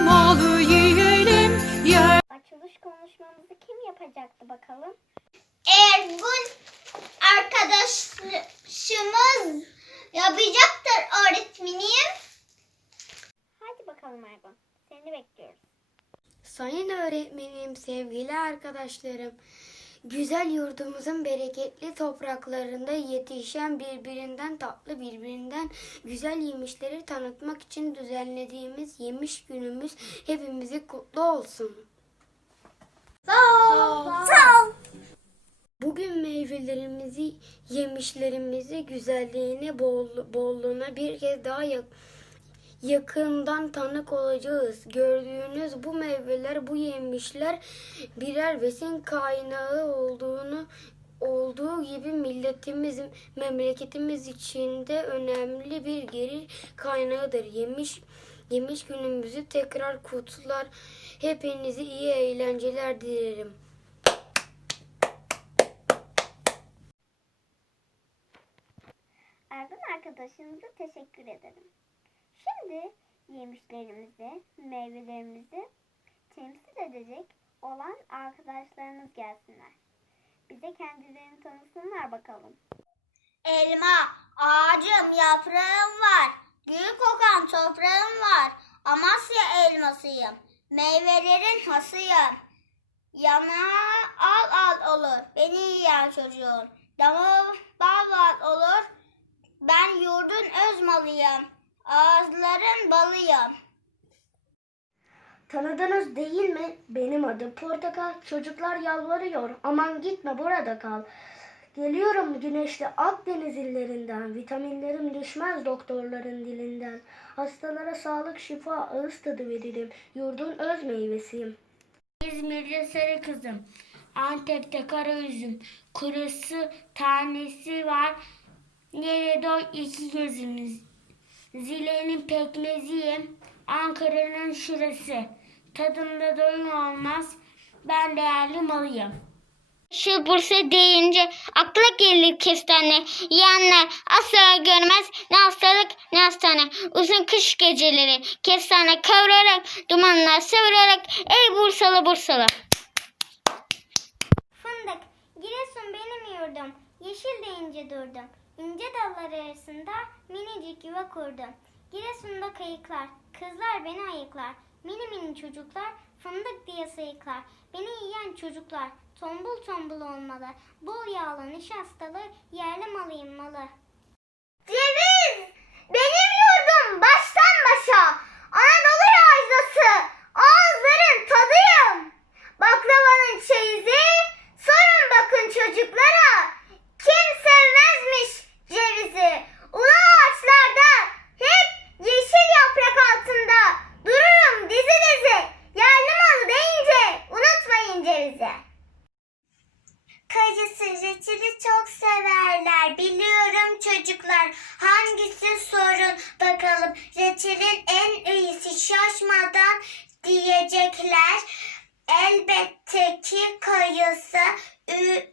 malı yiyelim. Yer Açılış konuşmamızı kim yapacaktı bakalım? Ergun arkadaşımız yapacaktır öğretmenim. Hadi bakalım Ergun. Seni bekliyoruz. Sayın öğretmenim, sevgili arkadaşlarım, güzel yurdumuzun bereketli topraklarında yetişen birbirinden tatlı, birbirinden güzel yemişleri tanıtmak için düzenlediğimiz yemiş günümüz hepimizi kutlu olsun. Sağ ol. Sağ ol. Bugün meyvelerimizi, yemişlerimizi, güzelliğine, bol, bolluğuna bir kez daha yak- yakından tanık olacağız. Gördüğünüz bu meyveler, bu yemişler birer besin kaynağı olduğunu olduğu gibi milletimiz, memleketimiz için de önemli bir gelir kaynağıdır. Yemiş yemiş günümüzü tekrar kutlar. Hepinize iyi eğlenceler dilerim. Ergun arkadaşımıza teşekkür ederim. Şimdi yemişlerimizi, meyvelerimizi temsil edecek olan arkadaşlarımız gelsinler. Bize kendilerini tanısınlar bakalım. Elma, ağacım, yaprağım var. Gül kokan toprağım var. Amasya elmasıyım. Meyvelerin hasıyım. Yana al al olur. Beni yiyen çocuğun. Damı bal bal olur. Ben yurdun öz malıyım. Ağızların balıyım. Tanıdınız değil mi? Benim adım Portakal. Çocuklar yalvarıyor. Aman gitme burada kal. Geliyorum güneşli Akdeniz illerinden. Vitaminlerim düşmez doktorların dilinden. Hastalara sağlık şifa ağız tadı veririm. Yurdun öz meyvesiyim. İzmir'de sarı kızım. Antep'te kara üzüm. Kurusu tanesi var. Nerede o iki gözümüz? Zile'nin pekmeziyim. Ankara'nın şurası. Tadında doyum olmaz. Ben değerli malıyım. Şu Bursa deyince akla gelir kestane. Yiyenler asla görmez ne hastalık ne hastane. Uzun kış geceleri kestane kavurarak dumanlar savurarak ey Bursalı Bursalı. Fındık, Giresun benim yurdum. Yeşil deyince durdum. İnce dallar arasında minicik yuva kurdum. Giresun'da kayıklar, kızlar beni ayıklar. Mini mini çocuklar fındık diye sayıklar. Beni yiyen çocuklar tombul tombul olmalı. Bol yağlı nişastalı yerli malıyım malı. Kayısı reçeli çok severler. Biliyorum çocuklar. Hangisi sorun bakalım. Reçelin en iyisi şaşmadan diyecekler. Elbette ki kayısı.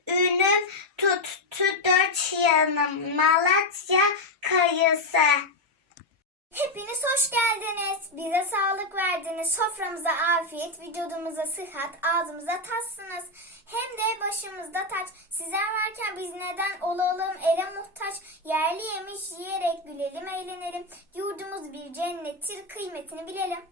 Ünüm tuttu dört yanım. Malatya kayısı. Hepiniz hoş geldiniz. Bize sağlık verdiniz. Soframıza afiyet, vücudumuza sıhhat, ağzımıza tatsınız. Hem de başımızda taç. Sizler varken biz neden olalım ele muhtaç? Yerli yemiş yiyerek gülelim, eğlenelim. Yurdumuz bir cennettir, kıymetini bilelim.